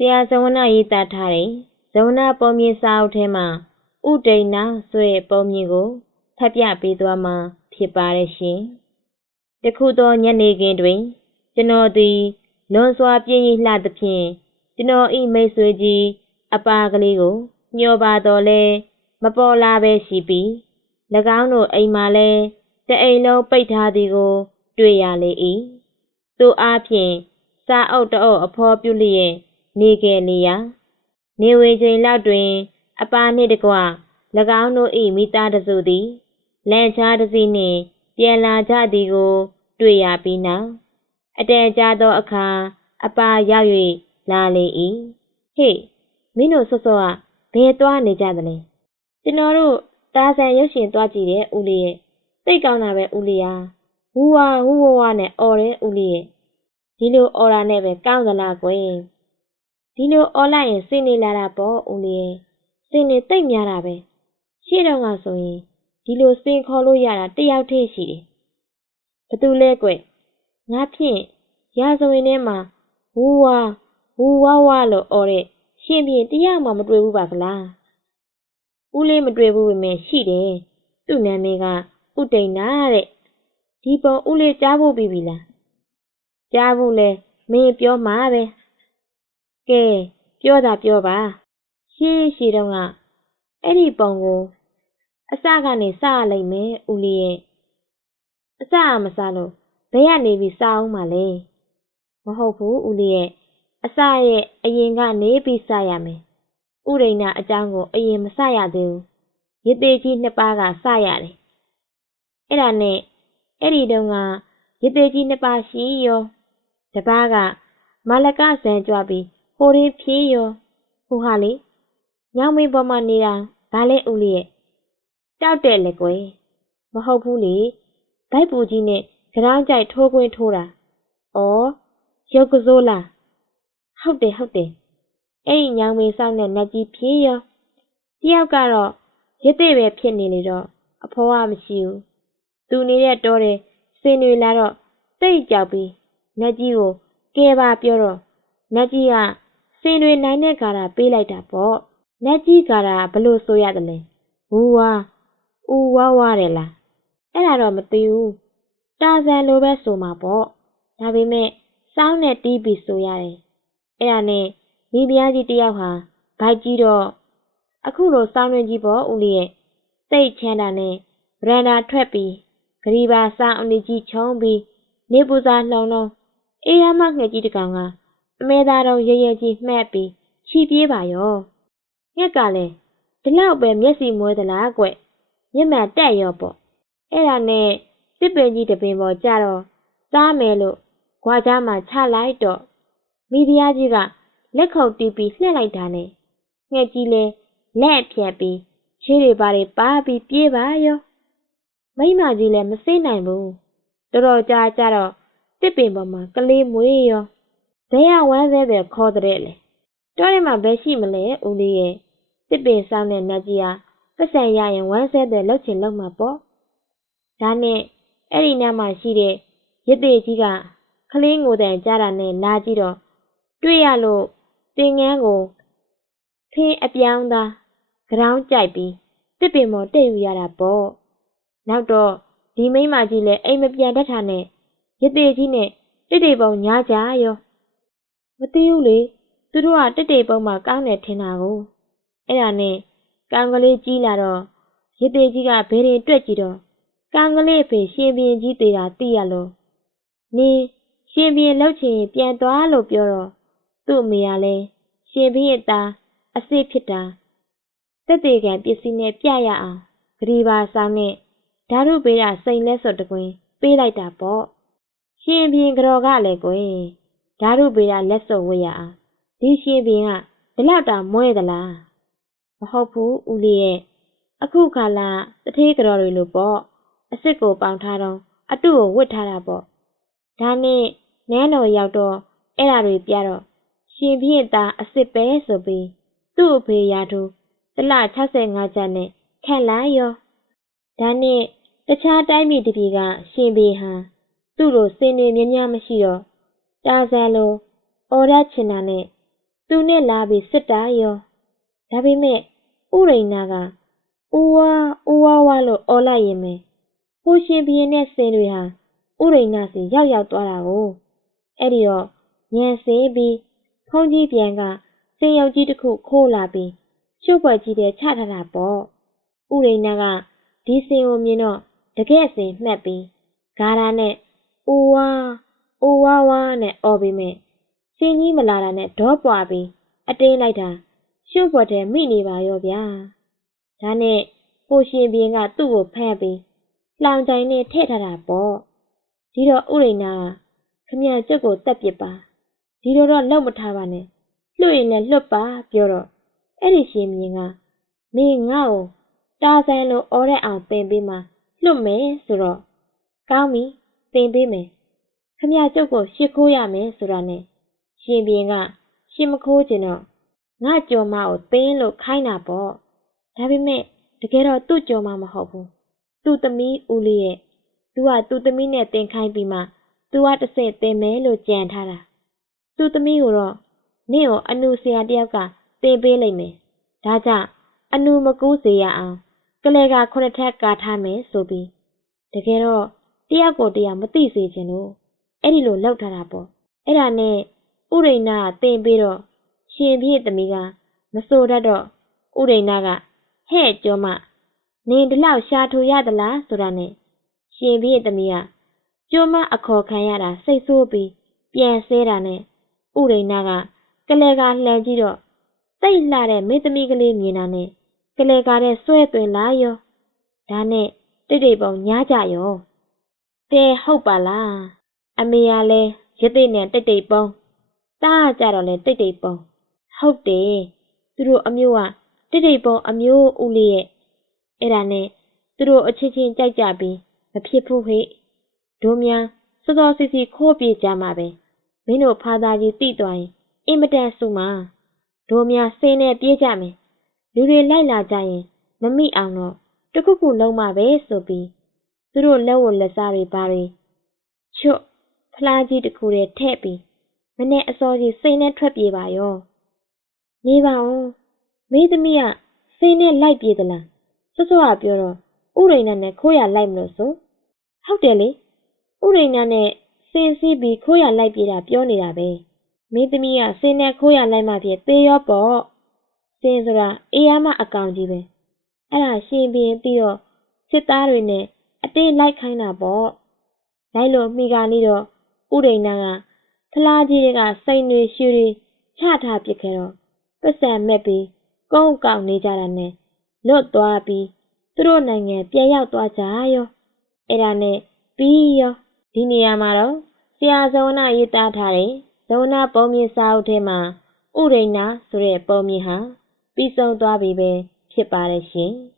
ဆရာဇဝနရေးသားထားတဲ့ဇဝနပုံမြင်စာအုပ်ထဲမှာဥဒိဏဆိုတဲ့ပုံမြင်ကိုဖတ်ပြပေးသွားမှာဖြစ်ပါတယ်ရှင်။တခုသောညနေခင်းတွင် ကျွန်တော်သည်လွန်စွာပြင်းရလှသဖြင့်ကျွန်တော်ဤမိတ်ဆွေကြီးအပါကလေးကိုညှော်ပါတော်လဲမပေါ်လာပဲရှိပြီး၎င်းတို့အိမ်မှာလဲတအိမ်လုံးပိတ်ထားသည်ကို တွေ့ရလေ၏သူအားဖြင့်စာအုပ်တအုပ်အဖော်ပြုလျက် နေခဲ့လေရာနေဝေချိန်လောက်တွင် အပါနှင့်တကွ၎င်းတို့၏မိသားတစုသည်လန်ချားတစ်စီးနှင့်ပြန်လာကြသည်ကို တွေ့ရပြီးနောက်အတန်ကြာသောအခါအပါရောက်၍လာလေ၏ဟေ့မင်းတို့စောစောကဘယ်သွားနေကြသလဲကျွန်တော်တို့တာဆန်ရုပ်ရှင်သွားကြည့်တယ်ဦးလေးရဲ့သိတ်ကောင်းတာပဲဦးလေးဟာဝူဝါဝူဝဝနဲ့អော်တယ်ဦးလေးရဲ့ဒီလိုអော်တာနဲ့ပဲကောင်းသလားကွယ် ဒီလိုអော်လိုက်ရင်စိတ်နေလာတာပေါ့ဦးလေးရဲ့စိတ်နေတိတ်များတာပဲရှေ့တော့ကဆိုရင်ဒီလိုစင်ခေါ်လို့ရတာတယောက်တည်းရှိတယ်ဘသူလဲကွယ်ငါဖြင့်ရာဇဝင်ထဲမှာဝူဝါဝူဝါဝါလို့អော်တဲ့ရှင်ပြင်တယောက်မှမတွေ့ဘူးပါကလားဦးလေးမတွေ့ဘူးပဲမဲ့ရှိတယ်သူ့နာမည်ကဥတိန်နာတဲ့ဒီပုံဦးလေးကြားဖို့ပြီးပြီလားကြားဖို့လဲမင်းပြောမှာပဲ ကဲပြောတာပြောပါရှေးရှေးတုန်းကအဲ့ဒီပုံကိုအစကနေစရလိမ့်မယ်ဦးလေးရဲ့အစအမစလို့ဘယ်ကနေပြီးစအောင်မလဲမဟုတ်ဘူးဦးလေးရဲ့အစရဲ့အရင်ကနေပြီးစရမယ်ဥရိဏအကြောင်းကိုအရင်မစရသေးဘူးရသေးကြီးနှစ်ပါးကစရတယ်အဲ့ဒါနဲ့အဲ့ဒီတုန်းကရသေးကြီးနှစ်ပါးရှိရောတပားကမလကဆန်ကြွပြီး ဟိုရင်းဖြေးရောဟိုဟာလေညောင်မင်းပေါ်မှာနေတာဘာလဲဦးလေးရဲ့ကြောက်တယ်လေကွယ်မဟုတ်ဘူးလေဗိုက်ပူကြီးနဲ့ကြောင်းကြိုက်ထိုးခွင်းထိုးတာဩရုပ်ကစိုးလားဟုတ်တယ်ဟုတ်တယ်အဲ့ဒီညောင်မင်းဆောင်တဲ့နတ်ကြီးဖြေးရောတယောက်ကတော့ရစ်တဲ့ပဲဖြစ်နေလေတော့အဖေါ်ကမရှိဘူးသူနေတဲ့တောတဲ့စင်တွေလာတော့တိတ်ကြောက်ပြီးနတ်ကြီးကိုကဲပါပြောတော့နတ်ကြီးက စင်တွေနိုင်တဲ့ခါတာပေးလိုက်တာပေါ့နတ်ကြီးကတာဘလို့ဆိုရတယ်လဲဝူဝါဦးဝါဝါတယ်လားအဲ့ဒါတော့မသိဘူးတာဇန်လိုပဲဆိုမှာပေါ့ဒါပေမဲ့စောင်းနဲ့တီးပြီးဆိုရတယ်အဲ့ဒါနဲ့မိဖုရားကြီးတယောက်ဟာဘိုက်ကြီးတော့အခုလိုစောင်းရင်းကြီးပေါ့ဦးလေးရဲ့စိတ်ချမ်းသာနဲ့ဗရန်ဒါထွက်ပြီးဂရီပါစောင်းအနီကြီးချုံပြီးနေပူစာလှောင်လုံးအေးရမငှက်ကြီးတကောင်က အမဲသားတော်ရဲရဲကြီးမှက်ပြီးချီပြေးပါရောငှက်ကလည်းဒီလောက်ပဲမျက်စိမွဲသလားကွမျက်မှန်တက်ရောပေါ့အဲ့ဒါနဲ့စစ်ပင်ကြီးတပင်ပေါ်ကြတော့စားမယ်လို့ခွာကြားမှာချလိုက်တော့မိဖုရားကြီးကလက်ခုပ်တီးပြီးလှည့်လိုက်တာနဲ့ငှက်ကြီးလဲလက်ဖြတ်ပြီးခြေတွေပါတွေပါပြီးပြေးပါရောမိမကြီးလည်းမစိနိုင်ဘူးတော်တော်ကြာကြတော့တစ်ပင်ပေါ်မှာကလေးမွေးရော ဇေယဝမ်းဆဲပဲခေါ်တဲ့လေတောထဲမှာဘယ်ရှိမလဲဦးလေးရဲ့တစ်ပင်ဆောင်တဲ့နတ်ကြီးဟာပတ်စံရရင်ဝမ်းဆဲတဲ့လောက်ချင်လောက်မှာပေါ့ဒါနဲ့အဲ့ဒီနားမှာရှိတဲ့ရစ်သေးကြီးကကလေးငိုတဲ့ကြားတာနဲ့လာကြည့်တော့တွေ့ရလို့တင်ငန်းကိုဖင်းအပြောင်းသားကြောင်းကြိုက်ပြီးတစ်ပင်ပေါ်တိတ်ယူရတာပေါ့နောက်တော့ဒီမိမကြီးလည်းအိမ်မပြန်တတ်တာနဲ့ရသေးကြီးနဲ့တိတ်တိတ်ပုံညားကြရော မသိဘူးလေသူတို့ကတိတ်တိတ်ပုံမှာကောင်းတယ်ထင်တာကိုအဲ့ဒါနဲ့ကောင်ကလေးကြီးလာတော့ရသေးကြီးကဘယ်ရင်တွက်ကြည့်တော့ကောင်ကလေးအဖေရှင်ဘရင်ကြီးသေးတာသိရလို့နေရှင်ဘရင်လောက်ချင်ပြန်သွားလို့ပြောတော့သူ့အမေကလည်းရှင်ဘရင်သားအစ်စ်ဖြစ်တာတက်သေးကံပစ္စည်းနဲ့ပြရအောင်ဂရီပါဆောင်နဲ့ဓာတုပေးတာစိန်လက်စော်တကွင်းပေးလိုက်တာပေါ့ရှင်ဘရင်ကြော်ကလည်းကွယ် ဓာတုပေးတာလက်စော်ဝေးရအောင်ဒီရှင်ဘရင်ကဒီလောက်တာမွဲသလားမဟုတ်ဘူးဦးလေးရဲ့အခုခါလာတထေးကြော်တွေလိုပေါ့အစ်စ်ကိုပေါင်ထားတော့အတုကိုဝစ်ထားတာပေါ့ဒါနဲ့နန်းတော်ရောက်တော့အဲ့ဒါတွေပြတော့ရှင်ပြည့်သားအစ်စ်ပဲဆိုပြီးသူ့အဖေရာထူတလ65ကျပ်နဲ့ခန့်လာရောဒါနဲ့တခြားတိုင်းပြည်တပြည်ကရှင်ပေဟန်သူ့လိုစင်နေမြများမရှိတော့ တာဇန်လိုအော်ရချင်တာနဲ့သူနဲ့လာပြီးစစ်တာရောဒါပေမဲ့ဥရိဏကဦးဝါဦးဝါဝါလို့အော်လိုက်ရင်ပဲဟိုရှင်ဘရင်နဲ့ဆင်တွေဟာဥရိဏစီရောက်ရောက်သွားတာကိုအဲ့ဒီတော့ညံစင်းပြီးဖုန်ကြီးပြန်ကစင်ရောက်ကြီးတစ်ခုခိုးလာပြီးရှုပ်ပွက်ကြီးတဲ့ချထားတာပေါ့ဥရိဏကဒီစင်ကိုမြင်တော့တကယ်စင်မှတ်ပြီးဂါရာနဲ့ဦးဝါ ဦးဝါဝါနဲ့အော်ပြီးမဲ့စင်ကြီးမလာတာနဲ့ဒေါပွားပြီးအတင်းလိုက်တာရှုပ်ပွက်တဲ့မိနေပါရောဗျာဒါနဲ့ဟိုရှင်ဘင်းကသူ့ကိုဖမ်းပြီးလောင်ကြိုင်နဲ့ထည့်ထားတာပေါ့ဒီတော့ဥရိဏကခမရကျုပ်ကိုတက်ပစ်ပါဒီတော့တော့လောက်မထားပါနဲ့လွတ်ရင်လည်းလွတ်ပါပြောတော့အဲ့ဒီရှင်မြင်းကမင်းငါ့ကိုတာဆန်လိုအော်တဲ့အောင်ပင်ပေးမှလွတ်မယ်ဆိုတော့ကောင်းပြီပင်ပေးမယ် ခမရကျုပ်ကိုရှ िख ိုးရမယ်ဆိုတာနဲ့ရှင်ဘင်းကရှင်မခိုးကျင်တော့ငါကြော်မကိုသင်းလို့ခိုင်းတာပေါ့ဒါပေမဲ့တကယ်တော့သူ့ကြော်မမဟုတ်ဘူးသူ့သမီးဦးလေးရဲ့သူကသူ့သမီးနဲ့တင်ခိုင်းပြီးမှသူကတစ်ဆင့်တင်မယ်လို့ကြံထားတာသူ့သမီးကိုတော့နင့်ကိုအနုဆရာတယောက်ကတင်ပေးလိုက်မယ်ဒါကြောင့်အနုမကူးစေရအောင်ကလေးကခုနှစ်ထပ်ကာထားမယ်ဆိုပြီးတကယ်တော့တယောက်ကိုတယောက်မသိစေချင်လို့ အဲ့ဒီလိုလောက်ထားတာပေါ့အဲ့ဒါနဲ့ဥရိဏကတင်ပြီးတော့ရှင်ပြည့်သမီးကမစိုးတတ်တော့ဥရိဏကဟဲ့ကျော်မနင်ဒီလောက်ရှာထူရသလားဆိုတာနဲ့ရှင်ပြည့်သမီးကကျော်မအခေါ်ခံရတာစိတ်ဆိုးပြီးပြန်ဆဲတာနဲ့ဥရိဏကကလေးကလှန်ကြည့်တော့တိတ်လှတဲ့မိသမီးကလေးမြင်တာနဲ့ကလေးကားတဲ့ဆွဲသွင်းလာရောဒါနဲ့တိတ်တိတ်ပုံညားကြရောတဲဟုတ်ပါလား အမေကလည်းရသိနဲ့တိတ်တိတ်ပုံတားကြတော့လဲတိတ်တိတ်ပုံဟုတ်တယ်သူတို့အမျိုးကတိတ်တိတ်ပုံအမျိုးဦးလေးရဲ့အဲ့ဒါနဲ့သူတို့အချင်းချင်းကြိုက်ကြပြီးမဖြစ်ဘူးဟဲ့တို့များစောစောစီစီခိုးပြေးကြမှာပဲမင်းတို့ဖာသာကြီးတိသွားရင်အင်မတန်စုမှာတို့များစင်းနဲ့ပြေးကြမယ်လူတွေလိုက်လာကြရင်မမိအောင်တော့တခုခုလုံးမပဲဆိုပြီးသူတို့လက်ဝတ်လက်စားတွေဘာတွေချွတ် ဖလားကြီးတစ်ခုတည်းထည့်ပြီးမနဲ့အစောကြီးစိတ်နဲ့ထွက်ပြေးပါရောနေပါဦးမိသမီးကစိတ်နဲ့လိုက်ပြေးသလားစောစောကပြောတော့ဥရိဏနဲ့ခိုးရလိုက်မလို့ဆိုဟုတ်တယ်လေဥရိဏနဲ့စင်စီးပြီးခိုးရလိုက်ပြေးတာပြောနေတာပဲမင်းသမီးကစင်နဲ့ခိုးရလိုက်မှဖြစ်သေးရောပေါ့စင်ဆိုတာအေးရမအကောင်ကြီးပဲအဲ့ဒါရှင်ပြင်းပြီးတော့စစ်သားတွေနဲ့အတေးလိုက်ခိုင်းတာပေါ့လိုက်လို့မိကနေတော့ ဥဒိဏကဖလားကြီးတွေကစိန်တွေရှူတွေချထားပစ်ခဲ့တော့ပတ်စံမဲ့ပြီးကုန်းကောက်နေကြတာနဲ့လွတ်သွားပြီးသူတို့နိုင်ငံပြန်ရောက်သွားကြရောအဲ့ဒါနဲ့ပြီးရောဒီနေရာမှာတော့ဆရာဇဝနာရေးသားထားတဲ့ဇဝနာပုံမြင်စာအုပ်ထဲမှာဥရိဏဆိုတဲ့ပုံမြင်ဟာပြီးဆုံးသွားပြီပဲဖြစ်ပါတယ်ရှင်။